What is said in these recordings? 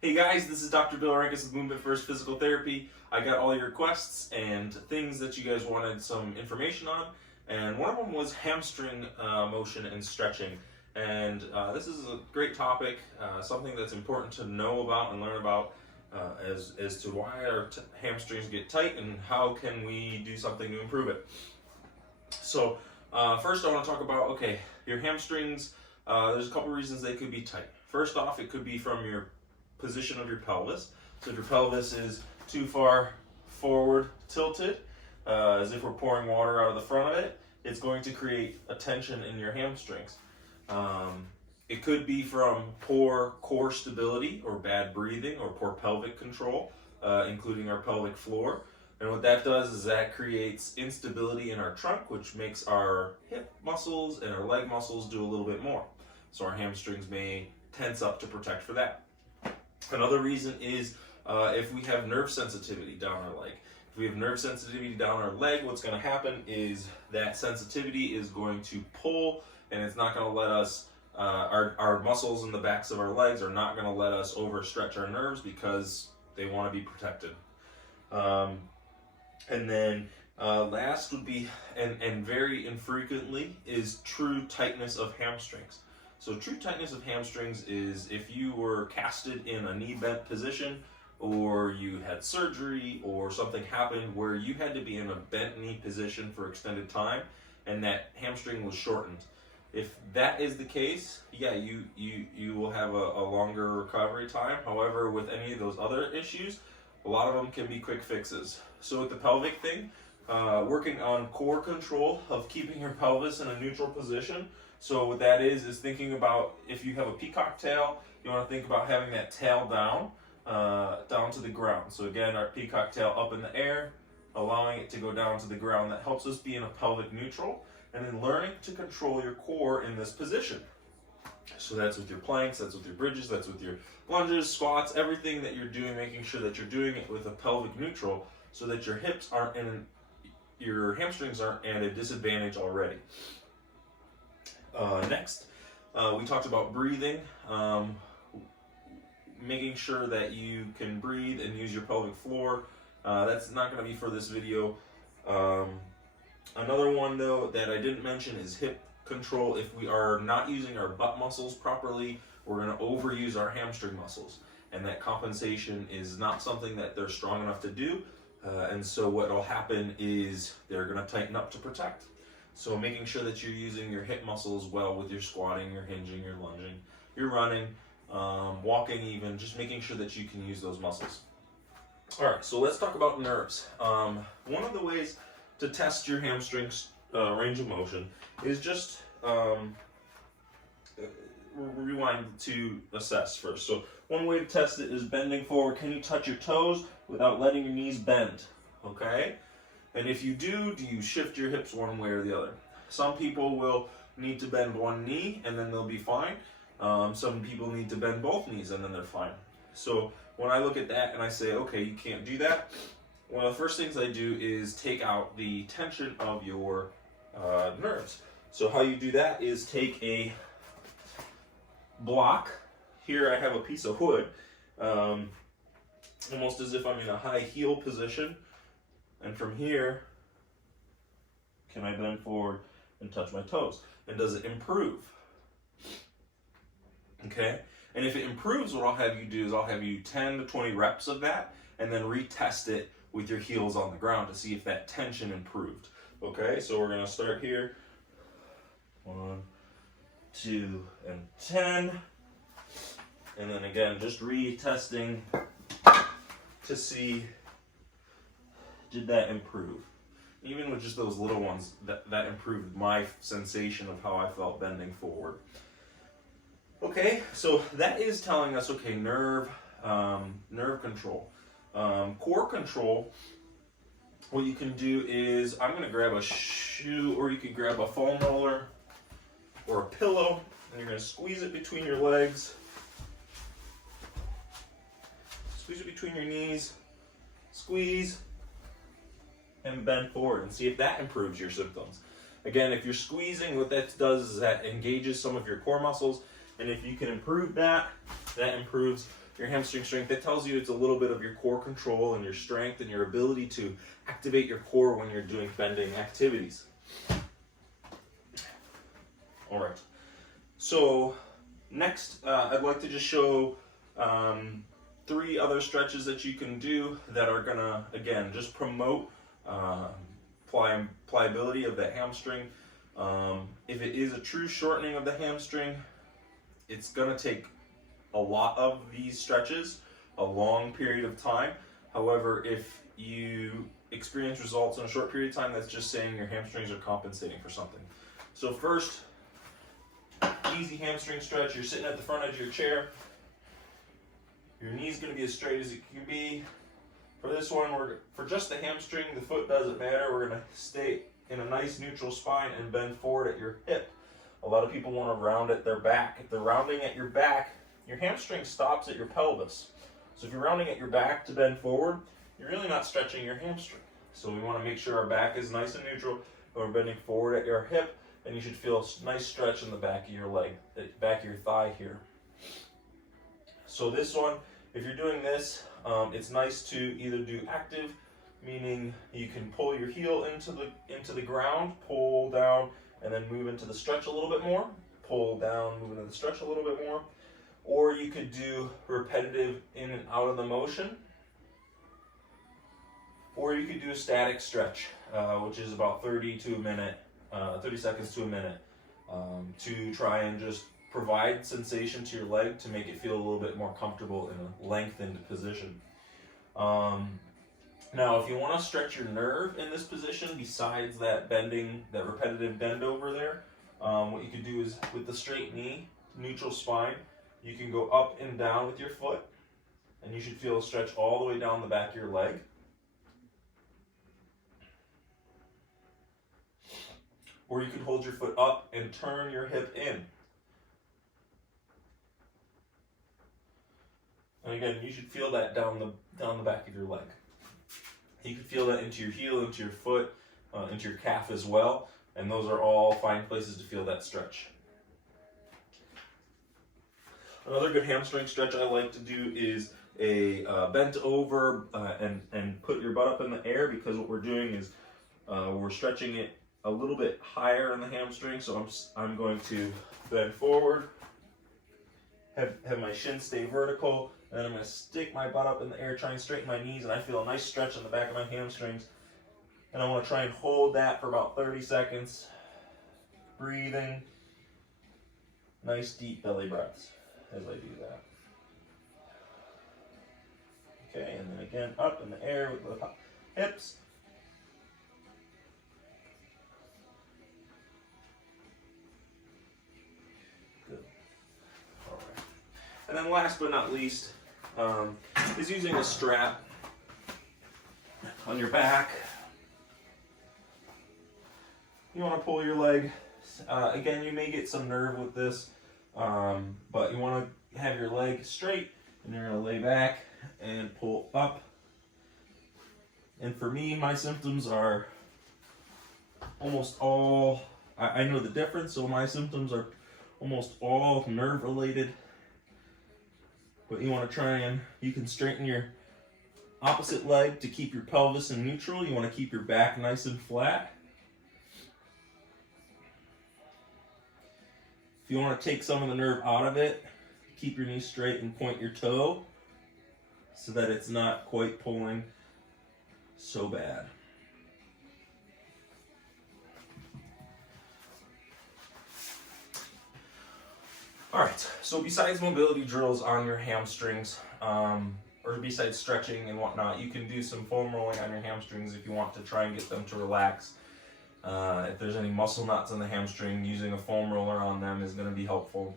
Hey guys, this is Dr. Bill Renkas with Movement First Physical Therapy. I got all your requests and things that you guys wanted some information on, and one of them was hamstring motion and stretching. And this is a great topic, something that's important to know about and learn about as to why our hamstrings get tight and how can we do something to improve it. So first I want to talk about, okay, your hamstrings, there's a couple reasons they could be tight. First off, it could be from your position of your pelvis. So if your pelvis is too far forward tilted, as if we're pouring water out of the front of it, it's going to create a tension in your hamstrings. It could be from poor core stability or bad breathing or poor pelvic control, including our pelvic floor. And what that does is that creates instability in our trunk, which makes our hip muscles and our leg muscles do a little bit more. So our hamstrings may tense up to protect for that. Another reason is if we have nerve sensitivity down our leg. If we have nerve sensitivity down our leg, what's going to happen is that sensitivity is going to pull, and it's not going to let us, our muscles in the backs of our legs are not going to let us overstretch our nerves because they want to be protected. And then last would be, and very infrequently, is true tightness of hamstrings. So true tightness of hamstrings is if you were casted in a knee bent position, or you had surgery, or something happened where you had to be in a bent knee position for extended time, and that hamstring was shortened. If that is the case, yeah, you will have a longer recovery time. However, with any of those other issues, a lot of them can be quick fixes. So with the pelvic thing, working on core control of keeping your pelvis in a neutral position. So what that is thinking about, if you have a peacock tail, you want to think about having that tail down to the ground. So again, our peacock tail up in the air, allowing it to go down to the ground. That helps us be in a pelvic neutral, and then learning to control your core in this position. So that's with your planks, that's with your bridges, that's with your lunges, squats, everything that you're doing, making sure that you're doing it with a pelvic neutral so that your hips aren't your hamstrings aren't at a disadvantage already. Next, we talked about breathing, making sure that you can breathe and use your pelvic floor. That's not going to be for this video. Another one though that I didn't mention is hip control. If we are not using our butt muscles properly, we're going to overuse our hamstring muscles, and that compensation is not something that they're strong enough to do. And so what will happen is they're going to tighten up to protect. So making sure that you're using your hip muscles well with your squatting, your hinging, your lunging, your running, walking even, just making sure that you can use those muscles. All right, so let's talk about nerves. One of the ways to test your hamstrings range of motion is just rewind to assess first. So one way to test it is bending forward. Can you touch your toes without letting your knees bend? Okay? And if you do you shift your hips one way or the other? Some people will need to bend one knee and then they'll be fine. Some people need to bend both knees and then they're fine. So when I look at that and I say, okay, you can't do that, one of the first things I do is take out the tension of your nerves. So how you do that is take a block. Here I have a piece of wood, almost as if I'm in a high heel position. And from here, can I bend forward and touch my toes? And does it improve? Okay? And if it improves, what I'll have you do is I'll have you 10 to 20 reps of that, and then retest it with your heels on the ground to see if that tension improved. Okay? So we're going to start here. 1, 2, and 10. And then again, just retesting to see, did that improve? Even with just those little ones, that improved my sensation of how I felt bending forward. Okay, so that is telling us, okay, nerve control. Core control, what you can do is, I'm going to grab a shoe, or you could grab a foam roller or a pillow, and you're going to squeeze it between your legs. Squeeze it between your knees. Squeeze. And bend forward and see if that improves your symptoms. Again, if you're squeezing, what that does is that engages some of your core muscles, and if you can improve that, that improves your hamstring strength, that tells you it's a little bit of your core control and your strength and your ability to activate your core when you're doing bending activities. All right. So next, I'd like to just show 3 other stretches that you can do that are gonna, again, just promote pliability of the hamstring. If it is a true shortening of the hamstring, it's gonna take a lot of these stretches, a long period of time. However, if you experience results in a short period of time, that's just saying your hamstrings are compensating for something. So first, easy hamstring stretch. You're sitting at the front edge of your chair. Your knee's going to be as straight as it can be. For this one, for just the hamstring, the foot doesn't matter. We're going to stay in a nice neutral spine and bend forward at your hip. A lot of people want to round at their back. If they're rounding at your back, your hamstring stops at your pelvis. So if you're rounding at your back to bend forward, you're really not stretching your hamstring. So we want to make sure our back is nice and neutral, and we're bending forward at your hip, and you should feel a nice stretch in the back of your leg, the back of your thigh here. So this one, if you're doing this, it's nice to either do active, meaning you can pull your heel into the ground, pull down, and then move into the stretch a little bit more. Pull down, move into the stretch a little bit more. Or you could do repetitive in and out of the motion. Or you could do a static stretch, which is about 30 seconds to a minute, to try and just provide sensation to your leg to make it feel a little bit more comfortable in a lengthened position. Now, if you want to stretch your nerve in this position, besides that bending, that repetitive bend over there, what you could do is with the straight knee, neutral spine, you can go up and down with your foot, and you should feel a stretch all the way down the back of your leg. Or you could hold your foot up and turn your hip in. And again, you should feel that down the back of your leg. You can feel that into your heel, into your foot, into your calf as well. And those are all fine places to feel that stretch. Another good hamstring stretch I like to do is a bent over and put your butt up in the air, because what we're doing is we're stretching it a little bit higher in the hamstring. So I'm going to bend forward, have my shins stay vertical, and then I'm going to stick my butt up in the air, try and straighten my knees, and I feel a nice stretch on the back of my hamstrings. And I want to try and hold that for about 30 seconds. Breathing. Nice deep belly breaths as I do that. Okay, and then again up in the air with the hips. Good. All right. And then last but not least is using a strap on your back. You want to pull your leg. Again, you may get some nerve with this, but you want to have your leg straight, and you're going to lay back and pull up. And for me, my symptoms are almost all, I know the difference, so my symptoms are almost all nerve related. But you want to try and, you can straighten your opposite leg to keep your pelvis in neutral. You want to keep your back nice and flat. If you want to take some of the nerve out of it, keep your knee straight and point your toe so that it's not quite pulling so bad. All right, so besides mobility drills on your hamstrings, or besides stretching and whatnot, you can do some foam rolling on your hamstrings if you want to try and get them to relax. If there's any muscle knots in the hamstring, using a foam roller on them is going to be helpful.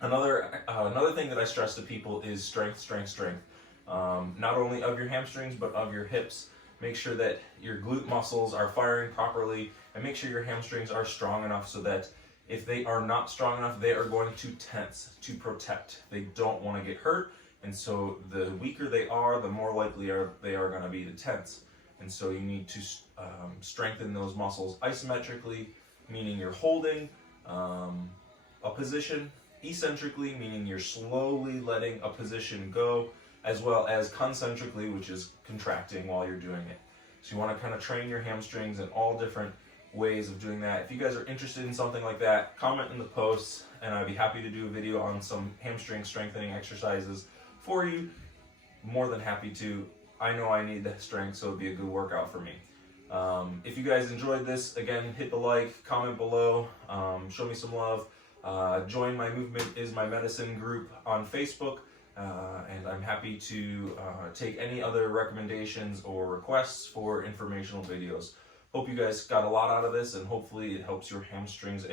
Another thing that I stress to people is strength, strength, strength. Not only of your hamstrings, but of your hips. Make sure that your glute muscles are firing properly, and make sure your hamstrings are strong enough so that if they are not strong enough, they are going to tense to protect. They don't want to get hurt, and so the weaker they are, the more likely they are going to be to tense. And so you need to strengthen those muscles isometrically, meaning you're holding a position eccentrically, meaning you're slowly letting a position go, as well as concentrically, which is contracting while you're doing it. So you want to kind of train your hamstrings in all different ways of doing that. If you guys are interested in something like that, comment in the posts, and I'd be happy to do a video on some hamstring strengthening exercises for you. More than happy to. I know I need the strength, so it'd be a good workout for me. If you guys enjoyed this, again, hit the like, comment below, show me some love. Join my Movement is My Medicine group on Facebook, and I'm happy to take any other recommendations or requests for informational videos. Hope you guys got a lot out of this, and hopefully it helps your hamstrings as